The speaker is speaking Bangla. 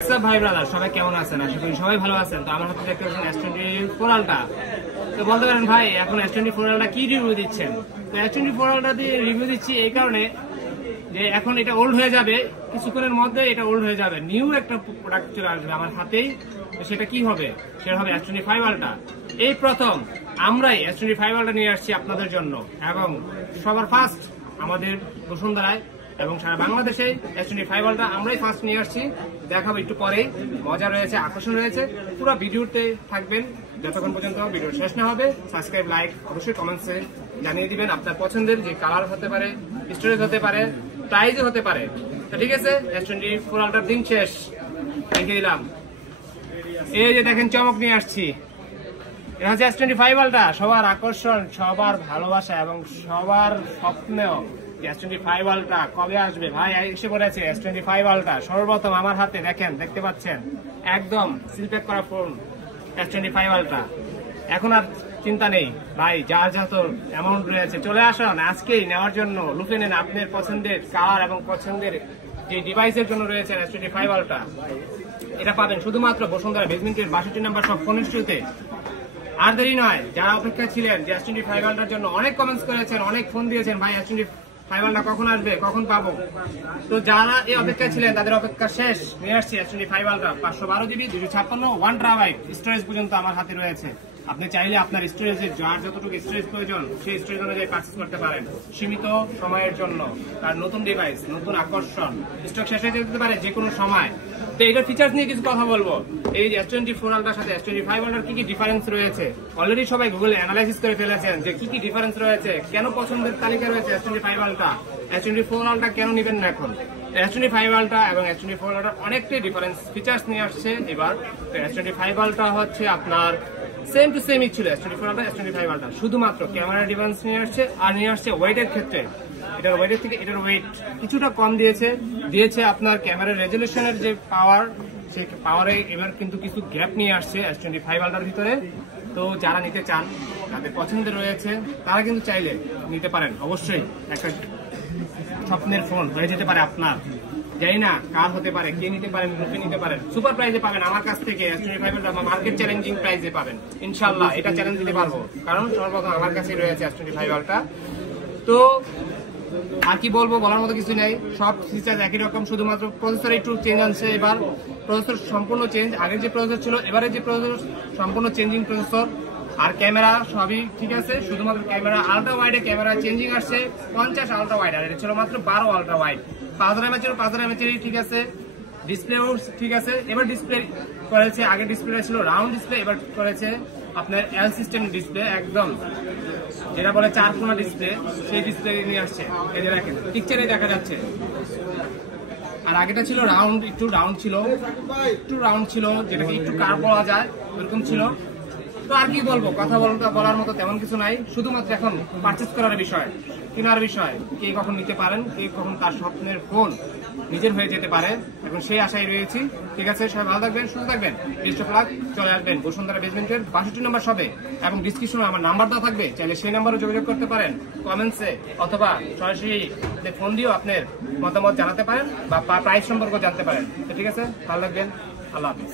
ভাই ব্রাদার সবাই কেমন আছেন? আশা করি সবাই ভালো আছেন। তো আমার হাতে দেখতে পাচ্ছেন S24 Ultra। তো বলতে পারেন ভাই এখন S24 Ultra কি রিভিউ দিচ্ছেন? তো S24 Ultra দিয়ে রিভিউ দিচ্ছি এই কারণে যে এখন এটা ওল্ড হয়ে যাবে, কিছুক্ষণের মধ্যে এটা ওল্ড হয়ে যাবে, নিউ একটা প্রোডাক্ট চলে আসবে আমার হাতেই। সেটা কি হবে? সেটা হবে S25 Ultra। এই প্রথম আমরাই S25 Ultra নিয়ে আসছি আপনাদের জন্য, এবং সবার ফার্স্ট আমাদের বসুন্ধরায় এবং সারা বাংলাদেশে S25 Ultra আমরাই ফার্স্ট নিয়ে আসছি। দেখাবো একটু পরেই, মজা রয়েছে, আকর্ষণ রয়েছে, পুরো ভিডিওতে থাকবেন যতক্ষণ পর্যন্ত ভিডিও শেষ না হবে। সাবস্ক্রাইব, লাইক অবশ্যই কমেন্টসে জানিয়ে দিবেন আপনার পছন্দের যে কালার হতে পারে, স্টোরেজ হতে পারে, প্রাইজও হতে পারে। তো ঠিক আছে, S24 Ultra দিন শেষ রেখে দিলাম। এই যে দেখেন চমক নিয়ে আসছি, এটা হচ্ছে S25 Ultra, সবার আকর্ষণ, সবার ভালোবাসা এবং সবার স্বপ্নেও S25 Ultra কবে আসবে ভাই এসে পড়েছে। S25 Ultra সর্বপ্রথম আমার হাতে দেখতে পাচ্ছেন, একদম সিলপ্যাক করা ফোন S25 Ultra। এখন আর চিন্তা নেই ভাই, যার যত অ্যামাউন্ট রয়েছে চলে আসুন আজকেই নেওয়ার জন্য, লুফে নেন আপনার পছন্দের কালার এবং পছন্দের যে ডিভাইসের জন্য রয়েছে S25 Ultra। এটা পাবেন শুধুমাত্র বসুন্ধরা বেসমেন্টের 62 নম্বর সব ফোন স্টুডিওতে। আর দেরি নয়, যারা অপেক্ষা ছিলেন যে S25 Ultraর জন্য, অনেক কমেন্টস করেছেন, অনেক ফোন দিয়েছেন, ভাই S25 Ultra কখন আসবে, কখন পাবো? তো যারা এই অপেক্ষা ছিলেন তাদের অপেক্ষা শেষ, নিয়ে আসছি S25 Ultra 512 GB 256 1 TB storage পর্যন্ত আমার হাতে রয়েছে। আপনি চাইলে আপনার স্টোরেজের যার যতটুকু স্টোরেজ প্রয়োজন সেই স্টোরেজ অনুযায়ী পারচেজ করতে পারেন সীমিত সময়ের জন্য। তার নতুন ডিভাইস, নতুন আকর্ষণ, স্টক শেষ হয়ে যেতে পারে যে কোনো সময়। তো এটার ফিচার্স নিয়ে কিছু কথা বলবো। এই S24 Ultraর সাথে S25 Ultraর কি কি ডিফারেন্স রয়েছে অলরেডি সবাই গুগলে অ্যানালাইসিস করে ফেলেছেন যে কি কি ডিফারেন্স রয়েছে, কেন পছন্দের তালিকা রয়েছে S25 Ultra, S24 Ultra কেন নেবেন না এখন। S25 Ultra এবং S24 Ultra অনেকটাই ডিফারেন্স ফিচার্স নিয়ে আসছে এবার। S25 Ultra হচ্ছে আপনার সেম টু সেমই ছিল S24 Ultra, S25 Ultra, শুধুমাত্র ক্যামেরা ডিফারেন্স নিয়ে আসছে। আর নিয়ে আসছে ওয়েটের ক্ষেত্রে, এটার ওয়েটের থেকে এটার ওয়েট কিছুটা কম দিয়েছে আপনার ক্যামেরার রেজলিউশনের যে পাওয়ার, সেই পাওয়ারে এবার কিন্তু কিছু গ্যাপ নিয়ে আসছে S25 Ultraর ভিতরে। তো যারা নিতে চান, তাদের পছন্দের রয়েছে, তারা কিন্তু চাইলে নিতে পারেন। অবশ্যই একটা স্বপ্নের ফোন হয়ে যেতে পারে আপনার। জানি না কার হতে পারে, কে নিতে পারেন, রুপে নিতে পারেন, সুপার প্রাইজে পাবেন আমার কাছ থেকে S25 Ultra, মার্কেট চ্যালেঞ্জিং প্রাইজে পাবেন ইনশাল্লাহ। এটা চ্যালেঞ্জ দিতে পারবো, কারণ সর্বপ্রথম আমার কাছে রয়েছে S25 Ultra। তো আর কি বলবো, বলার মতো কিছু নেই, সব ফিচার একই রকম, শুধুমাত্র প্রসেসর একটু চেঞ্জ আনছে এবার। প্রসেসর সম্পূর্ণ চেঞ্জ, আগের যে প্রসেসর ছিল এবারে যে প্রসেসর সম্পূর্ণ চেঞ্জিং প্রসেসর। আর ক্যামেরা সবই ঠিক আছে, শুধুমাত্র ক্যামেরা আলট্রা ওয়াইডে ক্যামেরা চেঞ্জিং আসছে 50 আলট্রা ওয়াইড, আর এটা ছিল মাত্র 12 আলট্রা ওয়াইড। 5000 mAh 5000 mAh ঠিক আছে, ডিসপ্লেও ঠিক আছে। এবার ডিসপ্লে করেছে, আগে ডিসপ্লেটা ছিল রাউন্ড ডিসপ্লে, এবার করেছে আপনার এল সিস্টেম ডিসপ্লে, একদম যেটা বলে 4 কোণা ডিসপ্লে, সেই ডিসপ্লে নিয়ে আসছে। এই যে দেখেন পিকচারে দেখা যাচ্ছে। আর আগেটা ছিল রাউন্ড, একটু রাউন্ড ছিল, যেটাকে একটু কার্ভ বলা যায়, এরকম ছিল। তো আর কি বলবো, কথা বলার মতো তেমন কিছু নাই, শুধুমাত্র এখন পারচেজ করার বিষয়, কেনার বিষয়, কে কখন নিতে পারেন, কে কখন তার স্বপ্নের ফোন নিজের হয়ে যেতে পারে, এখন সেই আশায় রয়েছি। ঠিক আছে, সবাই ভালো থাকবেন, সুস্থ থাকবেন, বেস্ট অফ লাক। চলে আসবেন বসুন্ধরা বেসমেন্টের 62 নম্বর শপে, এবং ডিসক্রিপশনে আমার নাম্বার দেওয়া থাকবে, চাইলে সেই নাম্বারে যোগাযোগ করতে পারেন কমেন্টসে, অথবা সরাসরি ফোন দিয়েও আপনার মতামত জানাতে পারেন বা প্রাইস সম্পর্কে জানতে পারেন। ঠিক আছে, ভালো থাকবেন, আল্লাহ হাফিজ।